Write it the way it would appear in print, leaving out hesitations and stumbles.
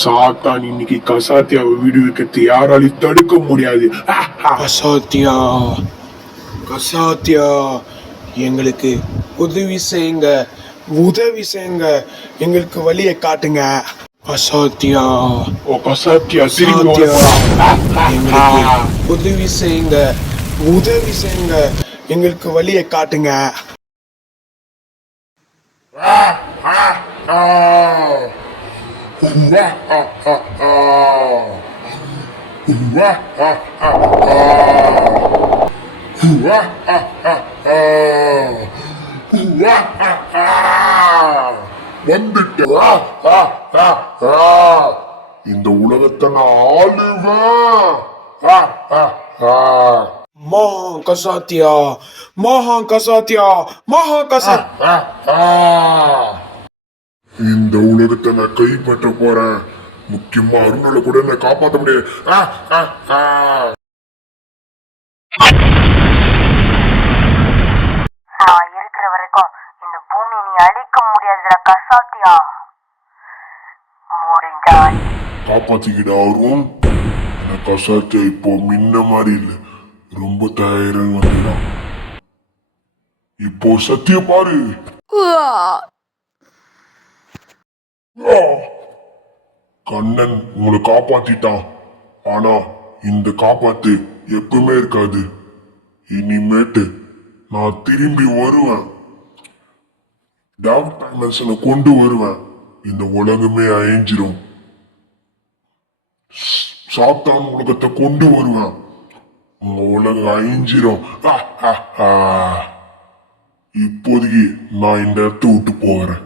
சாத்தான் இன்னைக்கு கசாத்தியாவை விடுவிக்கிறது யாராலையும் தடுக்க முடியாது. கசாத்தியா, கசாத்தியா, எங்களுக்கு உதவி செய்யுங்க, உதவி செய்யுங்க, எங்களுக்கு வழியை காட்டுங்க. கசாத்தியா, ஓ கசாத்தியா, எங்களுக்கு உதவி செய்யுங்க, உதவி செய்யுங்க, எங்களுக்கு வழியை காட்டுங்க. இந்த உலகத்தை நான் ஆளுவேன். மகா கசாத்தியா, மகா கசாத்தியா, மகா கசா, இந்த உலகத்தை நான் கைப்பற்ற போறேன். முக்கியமா அருணால கூட என்ன காப்பாற்ற முடியாது. நான் இருக்கிற வரைக்கும் இந்த பூமி நீ அழிக்க முடியாதுடா கசாத்தியா. முடிஞ்சால் காப்பாத்திக்கிட அருண். கசாத்தியா இப்போ முன்ன மாதிரி இல்லை, ரொம்ப தயாரம் வந்துடான். இப்போ சத்திய பாரு. கண்ணன் உங்களை காப்பாத்திட்டான். ஆனா இந்த காப்பாத்து எப்பவுமே இருக்காது. இனிமேட்டு நான் திரும்பி வருவேன். டார்க் டைமென்ஷனை கொண்டு வருவேன். இந்த உலகமே அழிஞ்சிரும். சாத்தான் உலகத்தை கொண்டு வருவேன். உங்க உலகம் அழிஞ்சிரும். இப்போதைக்கு நான் இந்த இடத்த விட்டு போகிறேன்.